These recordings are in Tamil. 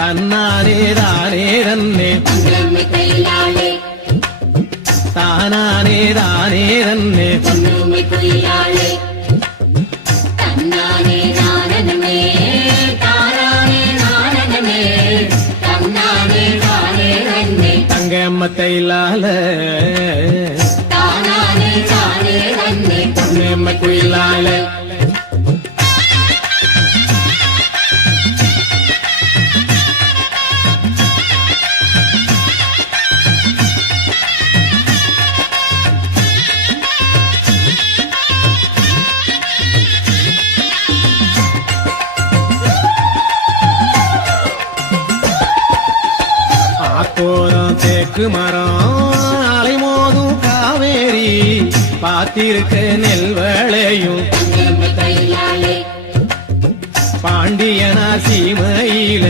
தானானே. தானே தன்னே. தானானே தானே தன்னே. பொன்னுமை குயிலாளே தன்னானே நானனமே தாரானே தேக்கு மரம் அலைமோதும் காவேரி பார்த்திருக்க நெல் விளையும் தங்கம்மை கையிலாளே பாண்டியனா சீமையில.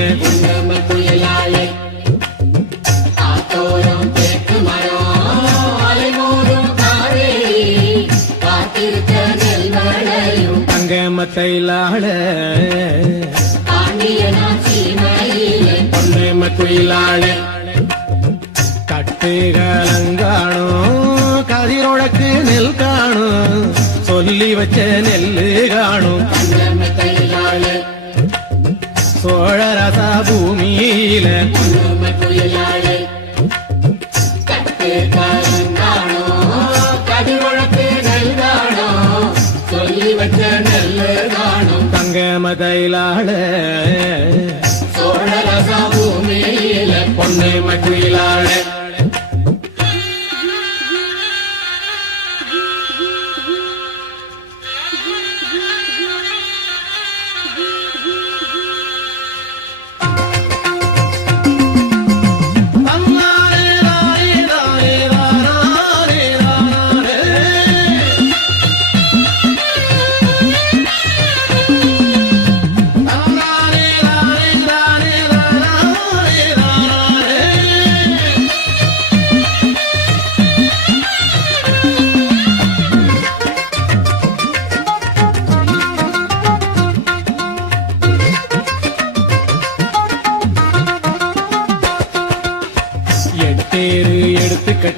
பொன்னுமை குயிலாளே கட்டுகளங்காணும் கதிரொழக்கு நெல் காணும் சொல்லி வச்ச நெல்லு காணும் சோழரசா பூமியில பொன்னுமை குயிலாளே கட்டு கலங்கானோ கதிவழக்கு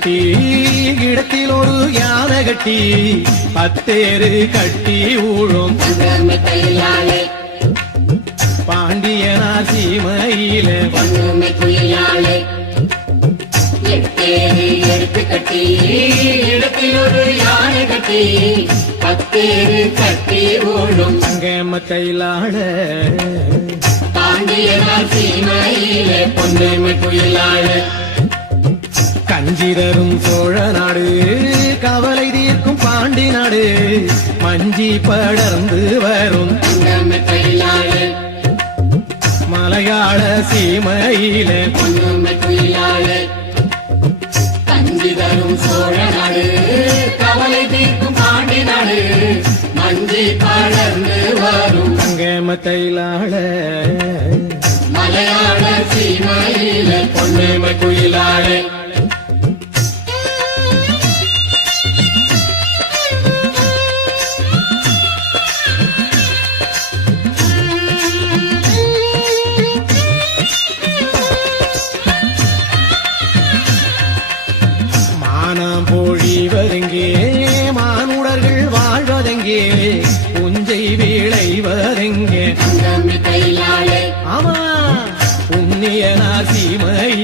கட்டி இடத்தில் ஒரு யானை கட்டி பத்தேரு கட்டி ஊழும். தங்கம்மை பாண்டியனார் சீமையில பொன்னுமை குயிலாளே எட்டேரி எடுத்து கட்டி இடத்தில் ஒரு யானை கட்டி பத்தேரு கட்டி ஓடும் பாண்டியனார் பொன்னைமை கஞ்சிதரும் சோழ நாடு கவலை தீர்க்கும் பாண்டி நாடு மஞ்சி படர்ந்து வரும். மலையாள சீமையில. பொன்னுமை தரும் சோழ நாடு கவலை தீர்க்கும் பாண்டி நாடு மஞ்சி படர்ந்து வரும் தங்கம தைலாள மலையாள சீமையில. பொன்னேம குயிலாளே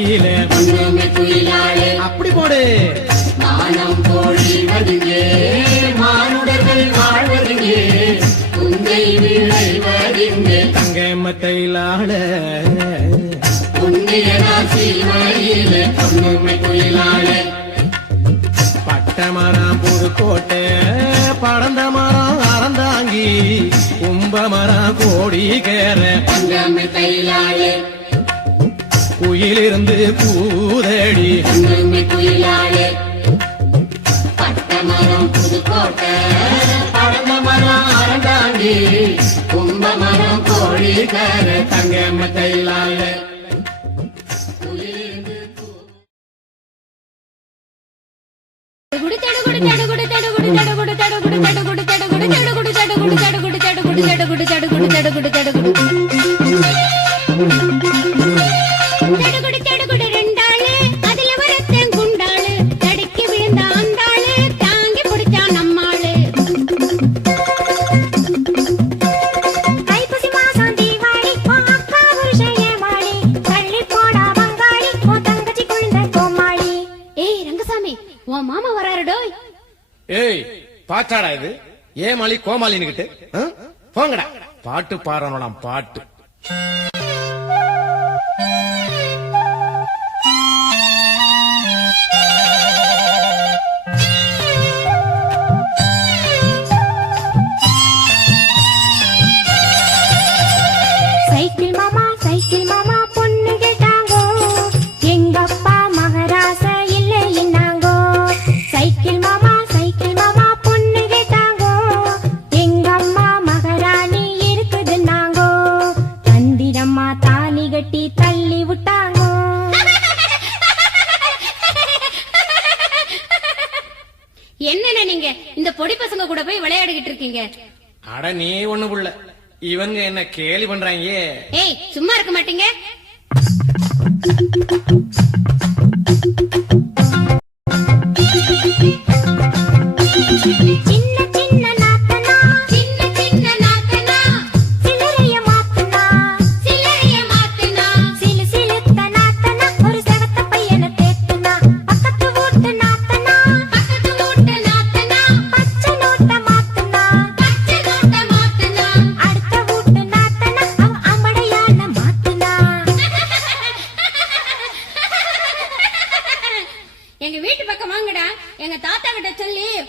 சீமையில பொன்னுமை குயிலாளே அப்படி போடு. மானம் பொழிவதுங்கே மானுடர்கள் வாழ்வதுங்கே உந்தை விளைவதுங்கே. தங்கம்மத்தையிலாட புண்ணியனா சீமையிலே பொன்னுமை குயிலாளே. பட்டமரம் புதுக்கோட்டை படந்த மரம் அறந்தாங்கி கும்பமரம் கோடி கேற. தங்கம்மை கையிலாளே குயிலிருந்து பூதடி. குயிலாளே பட்டமரம் புதுக்கோட்டை படந்த மரம் அரண்டாண்டி கும்பமரம் கோழி கர தங்கம்மத்தையிலாட காற்றாடா இது? ஏமாளி கோமாளின்னு போங்கடா. பாட்டு பாடணும் பாட்டு. என்னென்ன நீங்க இந்த பொடி பசங்க கூட போய் விளையாடிக்கிட்டு இருக்கீங்க? அட நீ ஒண்ணு புள்ள. இவங்க என்ன கேலி பண்றாங்க ஏய் சும்மா இருக்க மாட்டீங்க.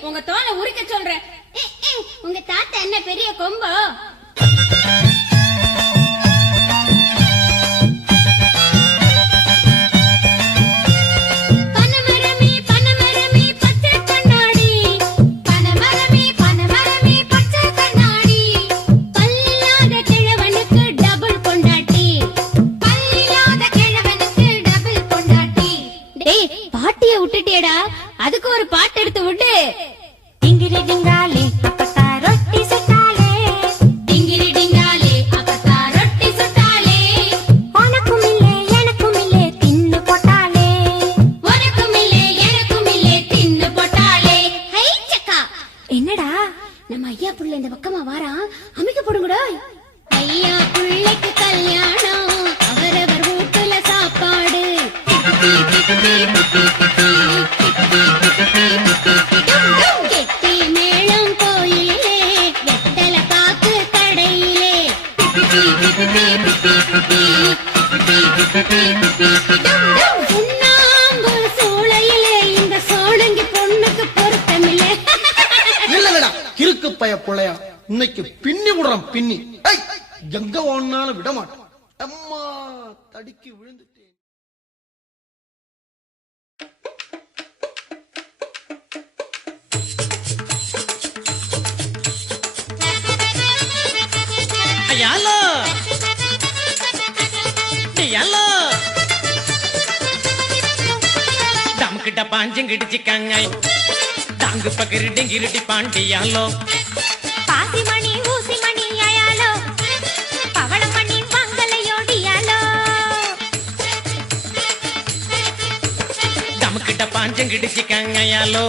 உங்க தோலை உரிக்க சொல்றேன். இருக்கு பய புள்ளையா? இன்னைக்கு பின்னி விடுறான் பின்னி. எங்க ஒன்னாலும் விட மாட்டான். அம்மா தடுக்கி விழுந்துட்டு டம்கிட்ட பாஞ்சங்கிடிச்சுக்காங்க தாங்கு பகிரிடுங்கிருடி பாண்டியாலோ தமக்கிட்ட பாஞ்சம் கிடிச்சுக்காங்க யாலோ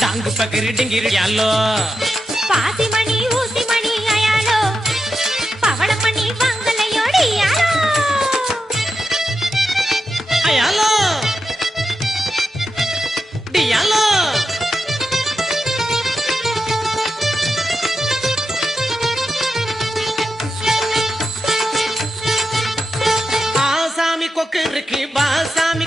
தாங்கு பகிரு டிங்கிரு யாலோ பாசி மணி ஊசி மணி அயாலோ பவள மணி வாங்கலையோடி யாலோ அயாலோ டியாலோ. கொக்கு இருக்கு பாசாமி